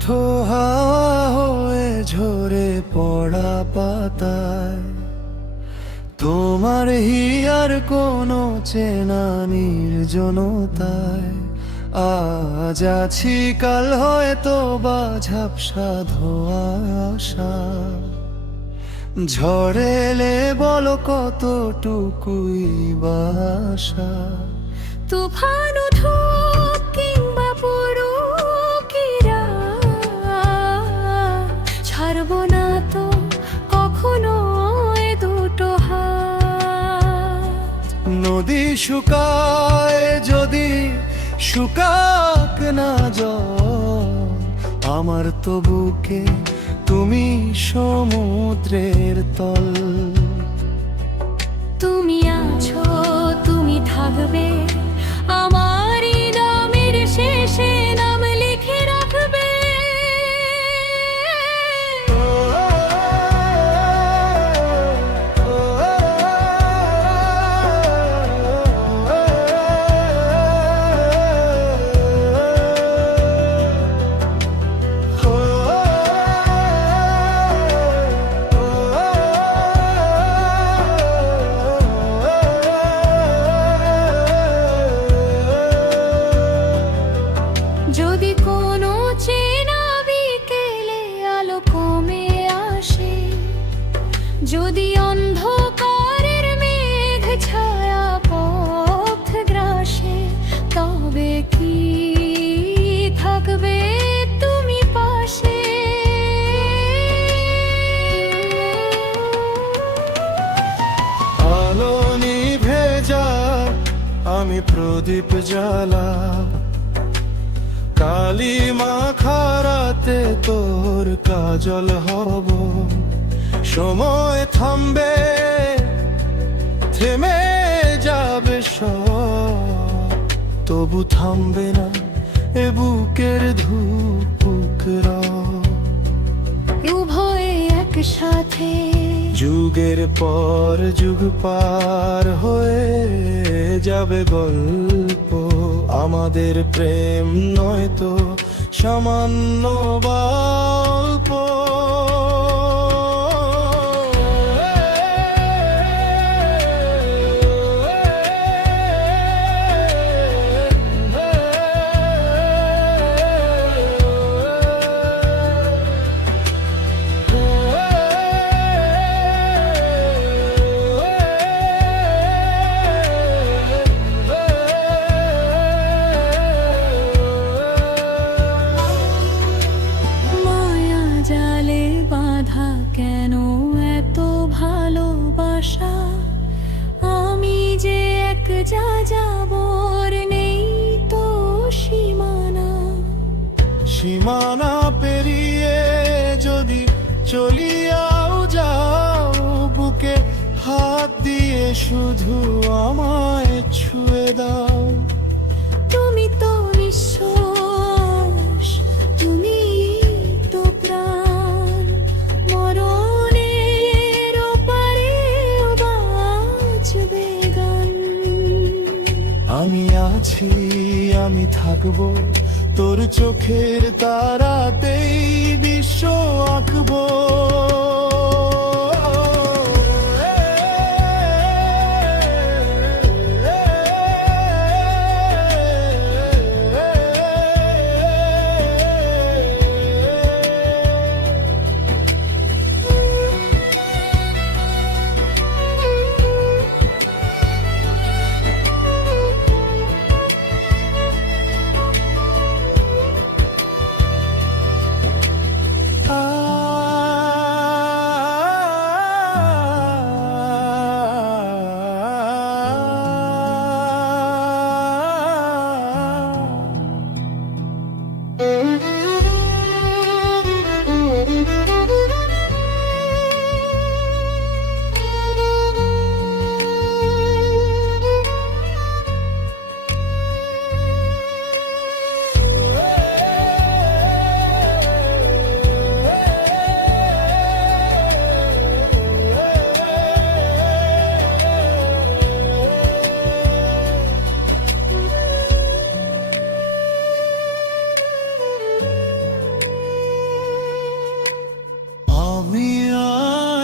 ওঠো হাওয়া হয়ে ঝরে পড়া পাতায়, তোমার হিয়ার কোনো চেনা নির্জনতায়। আজ আছি কাল হয়তো বা ঝাপসা ধোয়া আশা, ঝড়ে এলে বলো কতটুকুই বাসা। তুফান উঠুক কিংবা পড়ুক রাত, ছাড়বো না তো কখনো এ দুটো হাত। নদী শুকায় যদি শুকাক না জল, আমার তো বুকে তুমি সমুদ্রের তল। তুমি আছো, তুমি থাকবে, আমারই নামের শেষে নাম লিখে রাখবে। যদি কোনো চেনা বিকেলে আলো কমে আসে, যদি অন্ধকারের মেঘ ছায়া পথ গ্রাসে, তবে কি থাকবে তুমি পাশে? আলো নিভে যাক, আমি প্রদীপ জ্বালাব, কালি মাখা রাতে তোর কাজল হব। সময় থামবে, থেমে যাবে সব, তবু থামবে না এ বুকের ধুক রব। উভয়ে একসাথে যুগের পর যুগ পার হয়ে যাবে গল্প, আমাদের প্রেম নয় তো সামান্য গল্প। মায়া জালে বাঁধা কেন এত ভালোবাসা? আমি যে এক যাযাবর, নেই তো সীমানা। সীমানা পেরিয়ে যদি চলিয়াও যাও, বুকে হাত দিয়ে শুধু আমায় ছুঁয়ে দাও। তুমি তো নিঃশ্বাস, তুমি তো প্রাণ, মরণের ওপারে বাজবে গান। আমি আছি, আমি থাকবো, তোর চোখের তারাতেই বিশ্ব আঁকবো।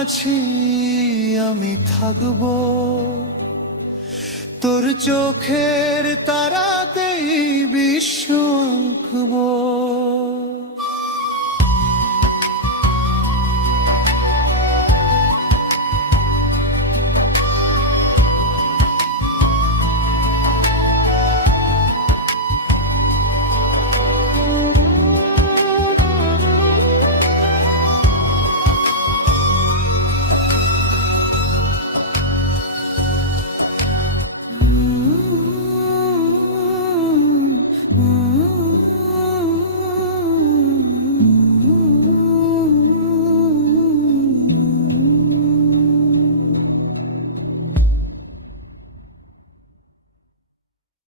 আছি আমি থাকবো তোর চোখের তারাতেই বিশ্ব আঁকবো।